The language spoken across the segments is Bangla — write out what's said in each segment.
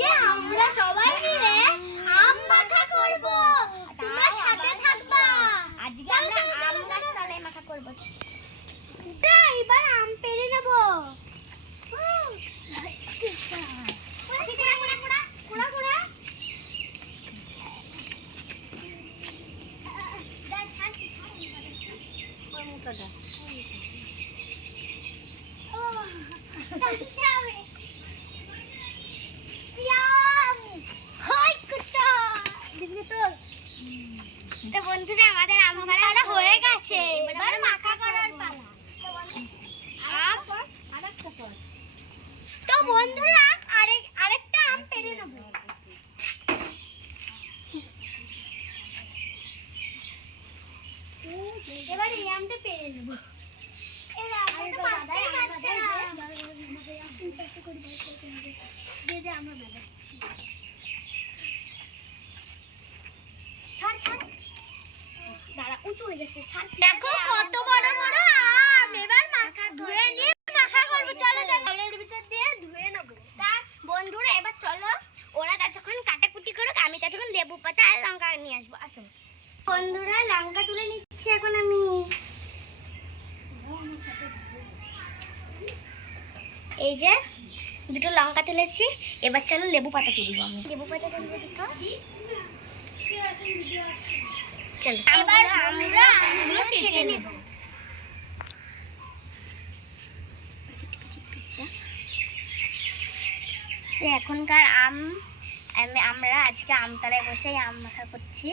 আজকে আমরা সবাই মিলে আম মাখা করব। তোমরা সাথে থাকবা। আজকে আমরা আম গাছ তলায় মাখা করব। এবার আম পেড়ে নেব। তো বন্ধুরা আমাদের আম পাড়া হয়ে গেছে, এবার মাখা করার পালা। তো বন্ধুরা আরেকটা আম পেড়ে নেব। এবার এই আমটা পেড়ে নেব। দেখো কত বড় বড় আম। এবার মাখা ধুয়ে নিয়ে মাখা করবো। চলো জলের ভিতর দিয়ে ধুয়ে নেবো। তা বন্ধুরা এবার চলো, ওরা ততক্ষণ কাটাকুটি করুক, আমি ততক্ষণ লেবু পাতা আর লঙ্কা নিয়ে আসবো। আসো বন্ধুরা, লঙ্কা তুলে নিচ্ছি এখন আমি। এই যে দুটো লঙ্কা তুলেছি, এবার চলো লেবু পাতা তুলবো। আমি লেবু পাতা তুলবো দুটো। চলো এবার আমরা আমগুলো কেটে নেব। তো এখনকার আমরা আজকে আমতলায় বসে আম মাখা করছি।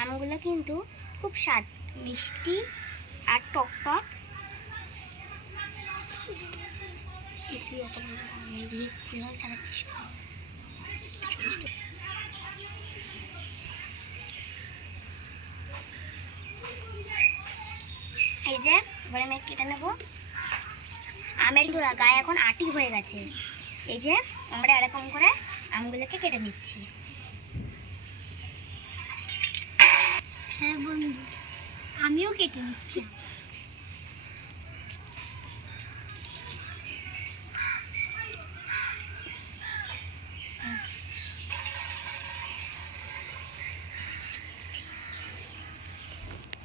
আমগুলো কিন্তু খুব স্বাদ, মিষ্টি আর টক টক। এই যে এবার আমি কেটে নেবো। আমের গায়ে এখন আটি হয়ে গেছে। এই যে আমরা এরকম করে আমগুলোকে কেটে নিচ্ছি। হ্যাঁ বন্ধু, আমিও কেটে নিচ্ছি।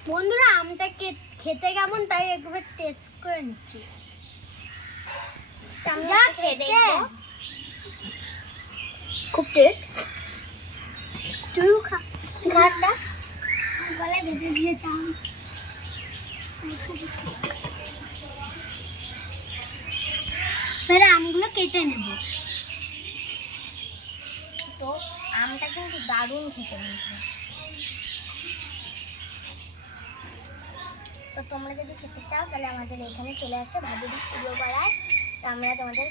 বন্ধুরা আমটা খেতে কেমন তাই একবার টেস্ট করে নিচ্ছি। খুব টেস্ট। তুইও খা। ঘাটটা গলায় বেঁধে দিয়েছে আম। এবার আমগুলো কেটে নেব। তো আমটা কিন্তু দারুণ খেতে নিয়েছে। তো তোমরা যদি খেতে চাও তাহলে আমাদের এখানে চলে আসো ভাদুরী পুজো পাড়ায়। তো আমরা তোমাদের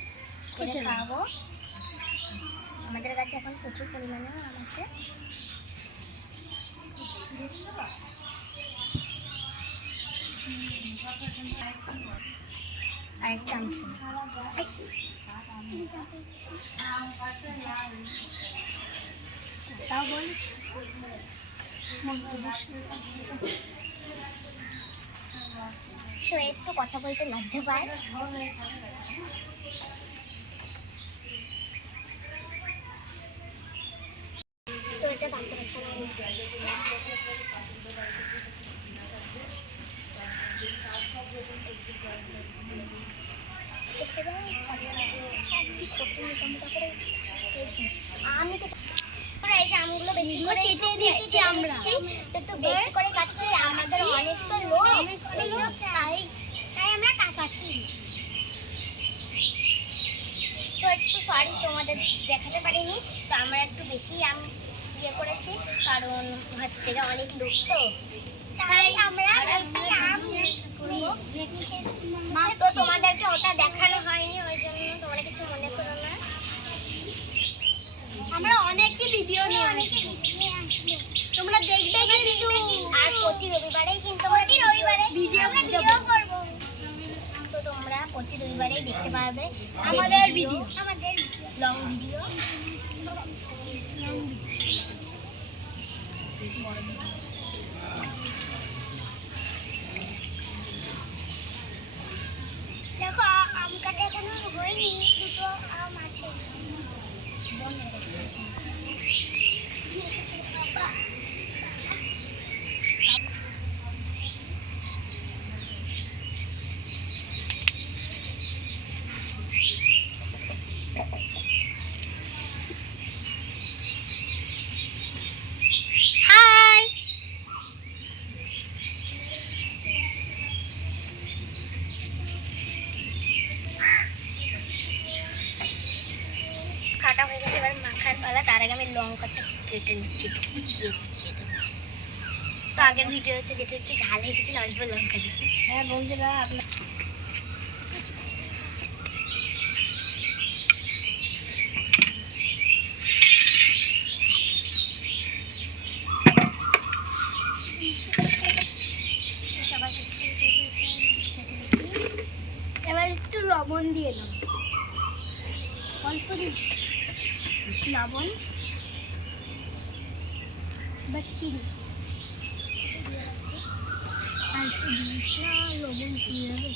খেতে খাওয়াবো। আমাদের কাছে এখন প্রচুর পরিমাণে আম আছে। আরেকটা আম তাও বল। তো একটু কথা বলতে লজ্জা পায়। তো এটা ভাবতে পারছি না। আমি তো এই যে আমগুলো বেশি করে কেটে দিয়েছি আমরা। তো একটু বেশি করে কাটছি, আমাদের অনেকটা লোক, তাই আমরা কাটাচ্ছি। তো একটু সরি তোমাদের দেখাতে পারিনি। তো আমরা একটু বেশি আম ইয়ে করেছি, কারণ হচ্ছে যে অনেক লোক, তো তাই আমরা বেশি আম করবো। তো তোমাদেরকে ওটা দেখানো হয়নি, ওই জন্য তোমরা কিছু মনে করো না। আমরা অনেকই ভিডিও নিয়ে তোমরা দেখবে কিন্তু। আর প্রতি রবিবারেই কিন্তু ভিডিও করব। তো তোমরা প্রতি রবিবারেই দেখতে পারবে আমাদের ভিডিও, আমাদের লং ভিডিও। কাটা হয়ে গেছে, এবার মাখার পালা। তার আগে আমি লঙ্কাটা কেটে নিচ্ছি, একটু কুচিয়ে কুচিয়ে দেবো। তো আগের ভিডিওতে যেটা একটু ঝাল হয়ে গেছিল, অল্প লঙ্কা দিচ্ছি। হ্যাঁ বন্ধুরা, আপনার সবার এবার একটু লবণ দিয়ে দাও, অল্প দিন লবণ বা চিনি, আর একটু লবণ দিয়ে দেবে।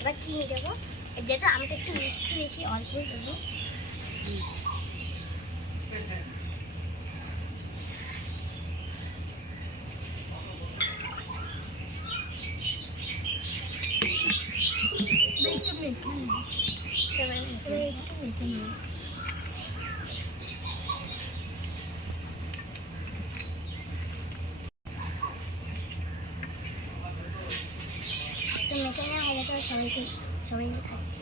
এবার চিনি দেবো, যেহেতু আমি একটু মিষ্টি বেশি অল্প দেবো। তো মেখে নেওয়া হয়ে গেছে, সবাই মিলে খাচ্ছি।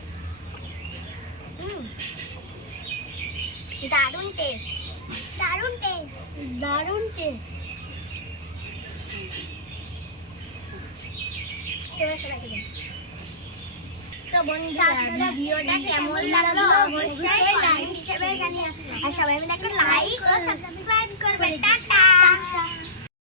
দারুণ টেস্ট, দারুণ টেস্ট, দারুণ টেস্ট। তো বন্ধুরা, ভিডিওটা কেমন লাগলো অবশ্যই কমেন্ট হিসেবে জানিয়ে, আর সবাই মিলে একটা লাইক ও সাবস্ক্রাইব করবে। টাটা।